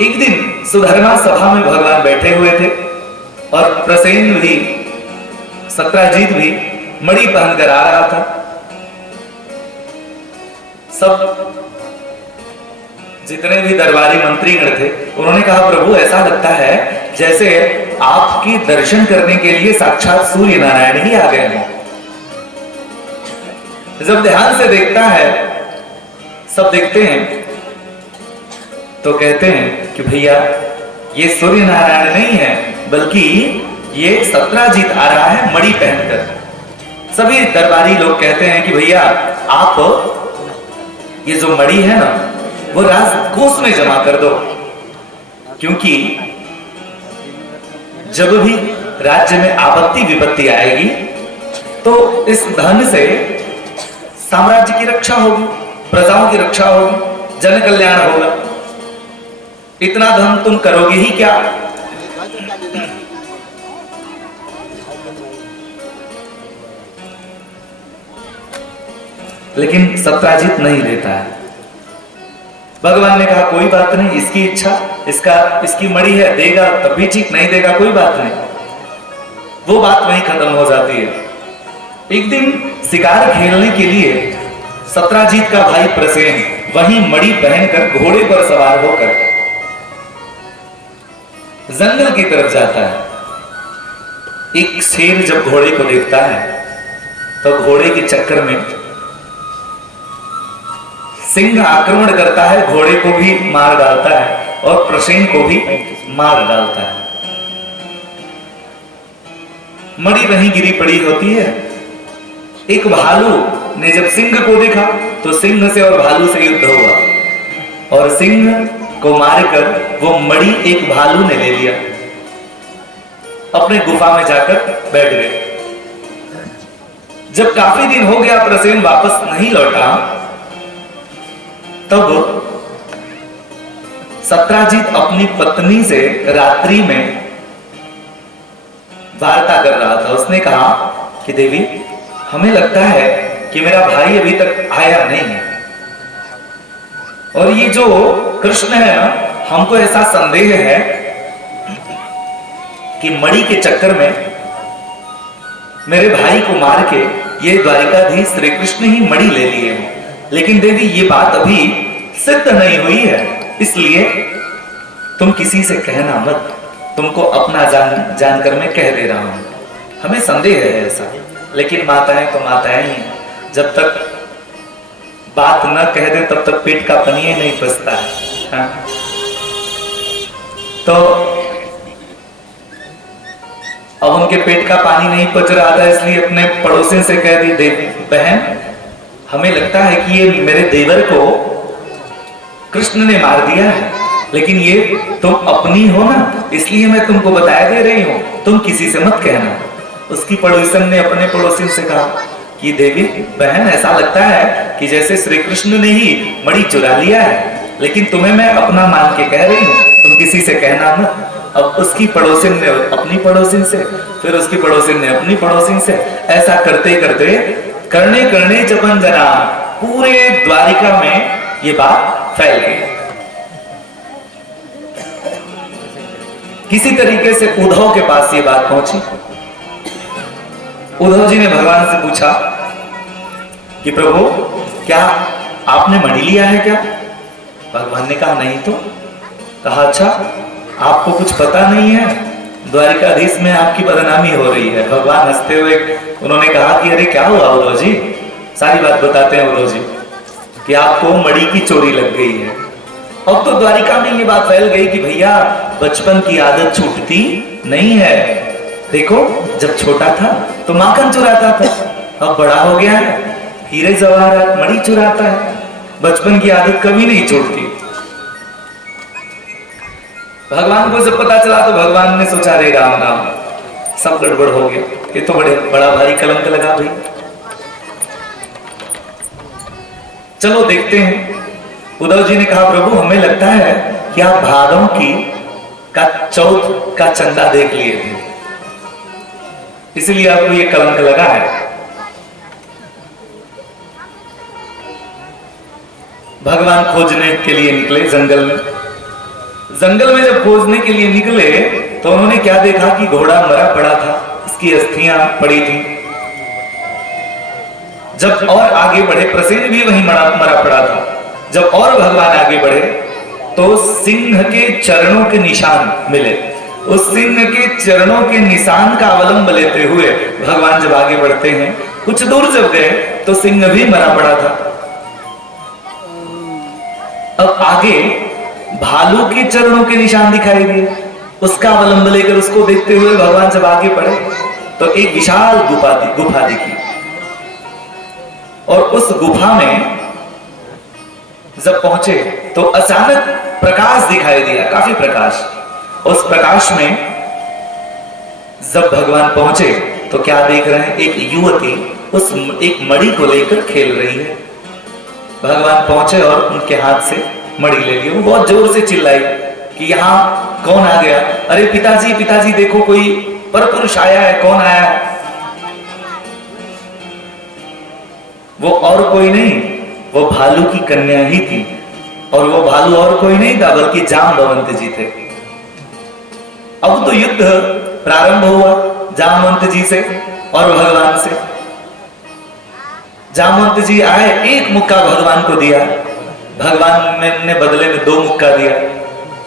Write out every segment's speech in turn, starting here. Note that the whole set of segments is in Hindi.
एक दिन सुधर्मा सभा में भगवान बैठे हुए थे और प्रसेन भी, सत्राजीत भी मणि पहनकर आ रहा था। सब जितने भी दरबारी मंत्रीगण थे उन्होंने कहा, प्रभु ऐसा लगता है जैसे आपके दर्शन करने के लिए साक्षात सूर्य नारायण ही आ गए हैं। जब ध्यान से देखता है, सब देखते हैं तो कहते हैं कि भैया ये सूर्य नारायण नहीं है, बल्कि ये सत्राजीत आ रहा है मणि पहनकर। सभी दरबारी लोग कहते हैं कि भैया आप ये जो मणि है ना वो राजकोष में जमा कर दो, क्योंकि जब भी राज्य में आपत्ति विपत्ति आएगी तो इस धन से साम्राज्य की रक्षा होगी, प्रजाओं की रक्षा होगी, जन कल्याण होगा। इतना धन तुम करोगे ही क्या? लेकिन सत्राजीत नहीं देता है। भगवान ने कहा कोई बात नहीं, इसकी इच्छा, इसकी मणि है, देगा तब भी ठीक, नहीं देगा कोई बात नहीं। वो बात वहीं खत्म हो जाती है। एक दिन शिकार खेलने के लिए सत्राजीत का भाई प्रसेन वहीं मणि पहनकर घोड़े पर सवार होकर जंगल की तरफ जाता है। एक शेर जब घोड़े को देखता है तो घोड़े के चक्कर में सिंह आक्रमण करता है, घोड़े को भी मार डालता है और प्रसेन को भी मार डालता है। मणि वहीं गिरी पड़ी होती है। एक भालू ने जब सिंह को देखा तो सिंह से और भालू से युद्ध हुआ और सिंह को मारकर वो मणि एक भालू ने ले लिया, अपने गुफा में जाकर बैठ गए। जब काफी दिन हो गया प्रसेन वापस नहीं लौटा, तब सत्राजीत अपनी पत्नी से रात्रि में वार्ता कर रहा था। उसने कहा कि देवी, हमें लगता है कि मेरा भाई अभी तक आया नहीं है और ये जो कृष्ण है ना, हमको ऐसा संदेह है कि मणि के चक्कर में मेरे भाई को मार के ये द्वारिकाधीश श्री कृष्ण ही मणि ले लिए हैं। लेकिन देवी ये बात अभी सिद्ध नहीं हुई है, इसलिए तुम किसी से कहना मत, तुमको अपना जानकर मैं कह दे रहा हूं। हमें संदेह है ऐसा, लेकिन माताएं तो माताएं ही, जब तक बात न कह दे तब तक पेट का पनिया नहीं पचता है। हाँ? तो अब उनके पेट का पानी नहीं पच रहा था, इसलिए अपने पड़ोसी से कह दी, बहन हमें लगता है कि ये मेरे देवर को कृष्ण ने मार दिया है, लेकिन ये तुम अपनी हो ना, इसलिए मैं तुमको बताया दे रही हूं, तुम किसी से मत कहना। उसकी पड़ोसन ने अपने पड़ोसी से कहा कि देवी बहन, ऐसा लगता है कि जैसे श्री कृष्ण ने ही मणि चुरा लिया है, लेकिन तुम्हें मैं अपना मान के कह रही हूं, तुम किसी से कहना मत। अब उसकी पड़ोसिन ने अपनी पड़ोसिन से, फिर उसकी पड़ोसिन ने अपनी पड़ोसिन से, ऐसा करते करते करने करने जपन जना पूरे द्वारिका में ये बात फैल गई। किसी तरीके से उद्धव के पास ये बात पहुंची। उद्धव जी ने भगवान से पूछा कि प्रभु, क्या आपने मणि लिया है क्या? भगवान ने कहा नहीं तो। कहा अच्छा, आपको कुछ पता नहीं है, द्वारिकाधीश में आपकी बदनामी हो रही है। भगवान हंसते हुए उन्होंने कहा कि अरे क्या हुआ उद्धव जी, सारी बात बताते हैं उद्धव जी कि आपको मणि की चोरी लग गई है। अब तो द्वारिका में ये बात फैल गई कि भैया बचपन की आदत छूटती नहीं है। देखो जब छोटा था तो माखन चुराता था, अब बड़ा हो गया है हीरे जवाहरात मणि चुराता है। बचपन की आदत कभी नहीं छूटती। भगवान को जब पता चला तो भगवान ने सोचा रे राम राम, सब गड़बड़ हो गया, ये तो बड़ा भारी कलंक लगा भाई। चलो देखते हैं। उद्धव जी ने कहा प्रभु, हमें लगता है कि आप भादों की का चौथ का चंदा देख लिए थे, इसलिए आपको ये कलंक लगा है। भगवान खोजने के लिए निकले जंगल में। जंगल में जब खोजने के लिए निकले तो उन्होंने क्या देखा कि घोड़ा मरा पड़ा था, इसकी अस्थियां पड़ी थी। जब और आगे बढ़े, प्रसेन भी वहीं मरा पड़ा था। जब और भगवान आगे बढ़े तो सिंह के चरणों के निशान मिले। उस सिंह के चरणों के निशान का अवलंब लेते हुए भगवान जब आगे बढ़ते हैं, कुछ दूर जब गए तो सिंह भी मरा पड़ा था। अब आगे भालू के चरणों के निशान दिखाई दिए, उसका अवलंब लेकर उसको देखते हुए भगवान जब आगे बढ़े तो एक विशाल गुफा दिखी। और उस गुफा में जब पहुंचे तो अचानक प्रकाश दिखाई दिया, काफी प्रकाश। उस प्रकाश में जब भगवान पहुंचे तो क्या देख रहे हैं, एक युवती उस एक मणि को लेकर खेल रही है। भगवान पहुंचे और उनके हाथ से मणि ले ली। वो बहुत जोर से चिल्लाई कि यहाँ कौन आ गया? अरे पिताजी पिताजी देखो, कोई परपुरुष आया है, कौन आया है? वो और कोई नहीं, वो भालू की कन्या ही थी। और वो भालू और कोई नहीं था बल्कि जाम्बवंत जी थे। अब तो युद्ध प्रारंभ हुआ जाम्बवंत जी से और भगवान से। जाम्बवंत जी आए, एक मुक्का भगवान को दिया, भगवान ने बदले में 2 मुक्का दिया।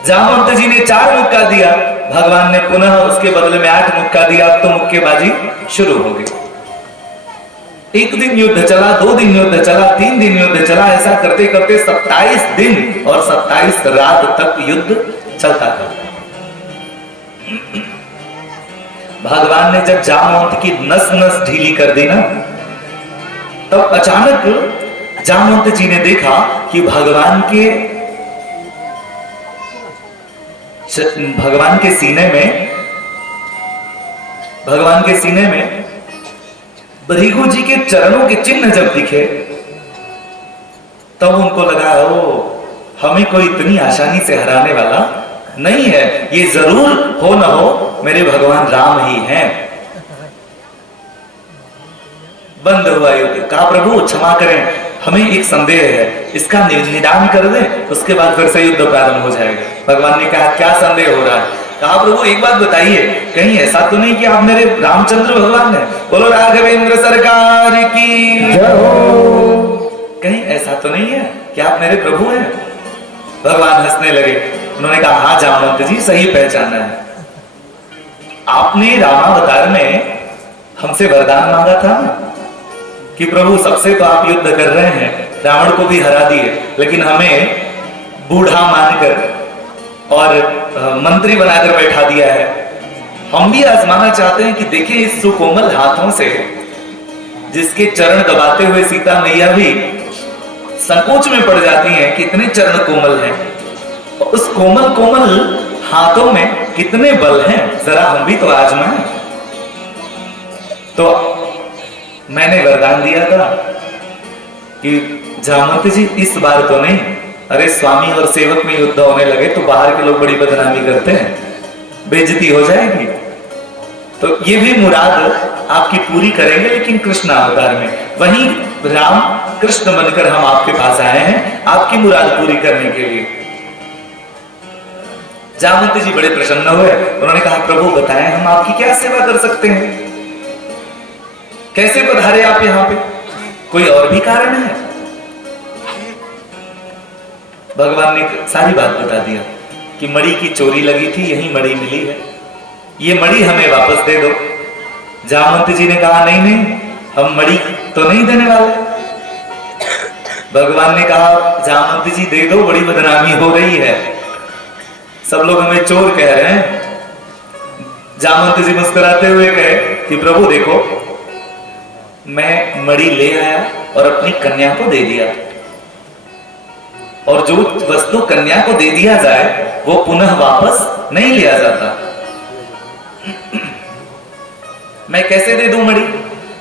जाम्बवंत जी ने 4 मुक्का दिया, भगवान ने पुनः उसके बदले में 8 मुक्का दिया। अब तो मुक्केबाजी शुरू हो गई। 1 दिन युद्ध चला, 2 दिन युद्ध चला, 3 दिन युद्ध चला। ऐसा करते करते 27 दिन और 27 रात तक युद्ध चलता था। भगवान ने जब जाम्बवंत की नस नस ढीली कर दी ना, तब अचानक जाम्बवंत जी ने देखा कि भगवान के सीने में भृगु जी के चरणों के चिन्ह जब दिखे तब उनको लगा, ओ हमें कोई इतनी आसानी से हराने वाला नहीं है, ये जरूर हो न हो मेरे भगवान राम ही हैं। बंद हुआ युद्ध। कहा प्रभु क्षमा करें, हमें एक संदेह है, इसका निदान कर दे, उसके बाद फिर से युद्ध प्रारंभ हो जाएगा। भगवान ने कहा क्या संदेह हो रहा है? कहा प्रभु एक बात बताइए, कहीं ऐसा तो नहीं कि आप मेरे रामचंद्र भगवान हैं? बोलो राघवेंद्र सरकार की जय हो। कहीं ऐसा तो नहीं है कि आप मेरे प्रभु हैं? भगवान हंसने लगे। उन्होंने कहा हाँ जाम्बवंत जी, सही पहचाना है। आपने रामावतार में हमसे वरदान मांगा था कि प्रभु सबसे तो आप युद्ध कर रहे हैं, रावण को भी हरा दिए, लेकिन हमें बूढ़ा मानकर और मंत्री बनाकर बैठा दिया है। हम भी आजमाना चाहते हैं कि देखिए इस सुकोमल हाथों से जिसके चरण दबाते हुए सीता मैया भी संकोच में पड़ जाती हैं, कितने चरण कोमल हैं, उस कोमल कोमल हाथों में कितने बल हैं, जरा हम भी तो आजमाएं। तो मैंने वरदान दिया था कि जाम्बवंत जी इस बार तो नहीं। अरे स्वामी और सेवक में युद्ध होने लगे तो बाहर के लोग बड़ी बदनामी करते हैं, बेइज्जती हो जाएगी। तो ये भी मुराद आपकी पूरी करेंगे, लेकिन कृष्ण अवतार में। वहीं राम कृष्ण बनकर हम आपके पास आए हैं आपकी मुराद पूरी करने के लिए। जाम्बवंत जी बड़े प्रसन्न हुए। उन्होंने कहा प्रभु बताएं हम आपकी क्या सेवा कर सकते हैं, कैसे पधारे आप यहाँ पे, कोई और भी कारण है? भगवान ने सारी बात बता दिया कि मणि की चोरी लगी थी, यही मणि मिली है, ये मणि हमें वापस दे दो। जाम्बवंत जी ने कहा नहीं नहीं, हम मणि तो नहीं देने वाले। भगवान ने कहा जाम्बवंत जी दे दो, बड़ी बदनामी हो रही है, सब लोग हमें चोर कह रहे हैं। जाम्बवंत जी मुस्कुराते हुए कहे कि प्रभु देखो, मैं मणि ले आया और अपनी कन्या को दे दिया, और जो वस्तु कन्या को दे दिया जाए वो पुनः वापस नहीं लिया जाता। मैं कैसे दे दूं मणि?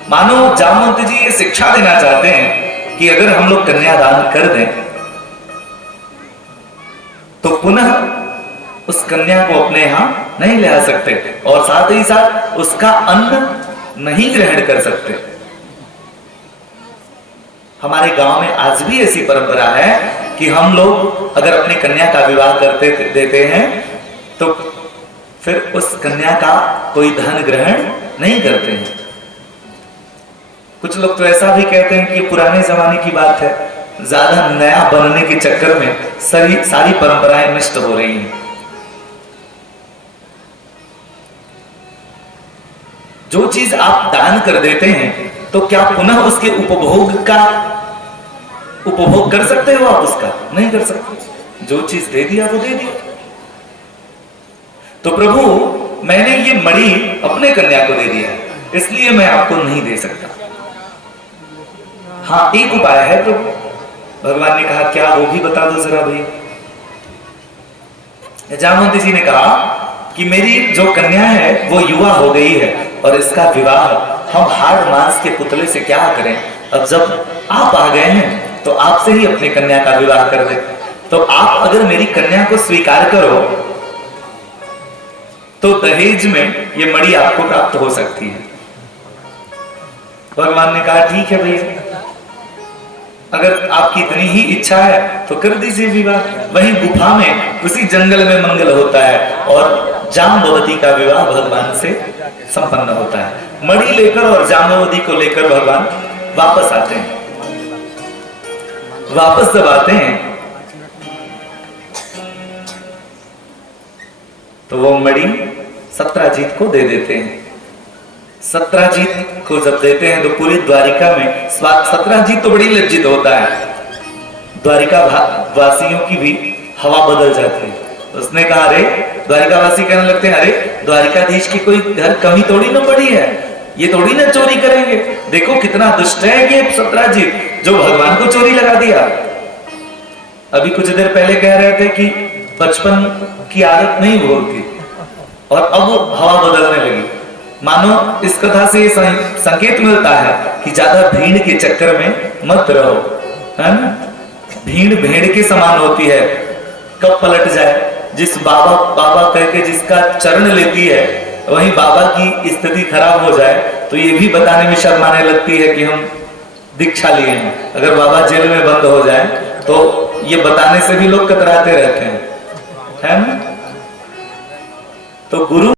मानो जाम्बवंत जी ये शिक्षा देना चाहते हैं कि अगर हम लोग कन्यादान कर दें तो पुनः उस कन्या को अपने यहां नहीं ले आ सकते, और साथ ही साथ उसका अन्न नहीं ग्रहण कर सकते। हमारे गांव में आज भी ऐसी परंपरा है कि कि हम लोग अगर अपनी कन्या का विवाह करते देते हैं तो फिर उस कन्या का कोई धन ग्रहण नहीं करते हैं। कुछ लोग तो ऐसा भी कहते हैं कि ये पुराने जमाने की बात है, ज्यादा नया बनने के चक्कर में सारी परंपराएं नष्ट हो रही हैं। जो चीज आप दान कर देते हैं तो क्या पुनः उसके उपभोग कर सकते हो आप? उसका नहीं कर सकते। जो चीज दे दिया वो दे दिया। तो प्रभु मैंने ये मणि अपने कन्या को दे दिया इसलिए मैं आपको नहीं दे सकता। हाँ एक उपाय है प्रभु। भगवान ने कहा क्या, वो भी बता दो जरा भैया। जामवंती जी ने कहा कि मेरी जो कन्या है वो युवा हो गई है और इसका विवाह हम हाड़ मांस के पुतले से क्या करें। अब जब आप आ गए हैं तो आपसे ही अपनी कन्या का विवाह कर दे। तो आप अगर मेरी कन्या को स्वीकार करो तो दहेज में ये मणि आपको प्राप्त हो सकती है। भगवान ने कहा ठीक है भैया, अगर आपकी इतनी ही इच्छा है तो कर दीजिए विवाह। वहीं गुफा में उसी जंगल में मंगल होता है और जाम्बवती का विवाह भगवान से संपन्न होता है। मणि लेकर और जाम्बवती को लेकर भगवान वापस आते हैं। वापस जब आते हैं तो वो मणि सत्राजीत को दे देते हैं। सत्राजीत को जब देते हैं तो पूरी द्वारिका में सत्राजीत तो बड़ी लज्जित होता है। द्वारिका वासियों की भी हवा बदल जाती है। उसने कहा अरे, द्वारिका वासी कहने लगते हैं अरे द्वारिकाधीश की कोई घर कमी थोड़ी ना पड़ी है, ये थोड़ी ना चोरी करेंगे। देखो कितना दुष्ट है ये सत्राजीत जो भगवान को चोरी लगा दिया। अभी कुछ देर पहले कह रहे थे कि बचपन की आदत नहीं भूलती और अब हवा बदलने लगी। मानो इस कथा से संकेत मिलता है कि ज्यादा भीड़ के चक्कर में मत रहो, है ना। भीड़ भेड़ के समान होती है, कब पलट जाए। जिस बाबा बाबा कह के जिसका चरण लेती है वहीं बाबा की स्थिति खराब हो जाए तो ये भी बताने में शर्म आने लगती है कि हम दीक्षा लिए हैं। अगर बाबा जेल में बंद हो जाए तो ये बताने से भी लोग कतराते रहते हैं, है ना। तो गुरु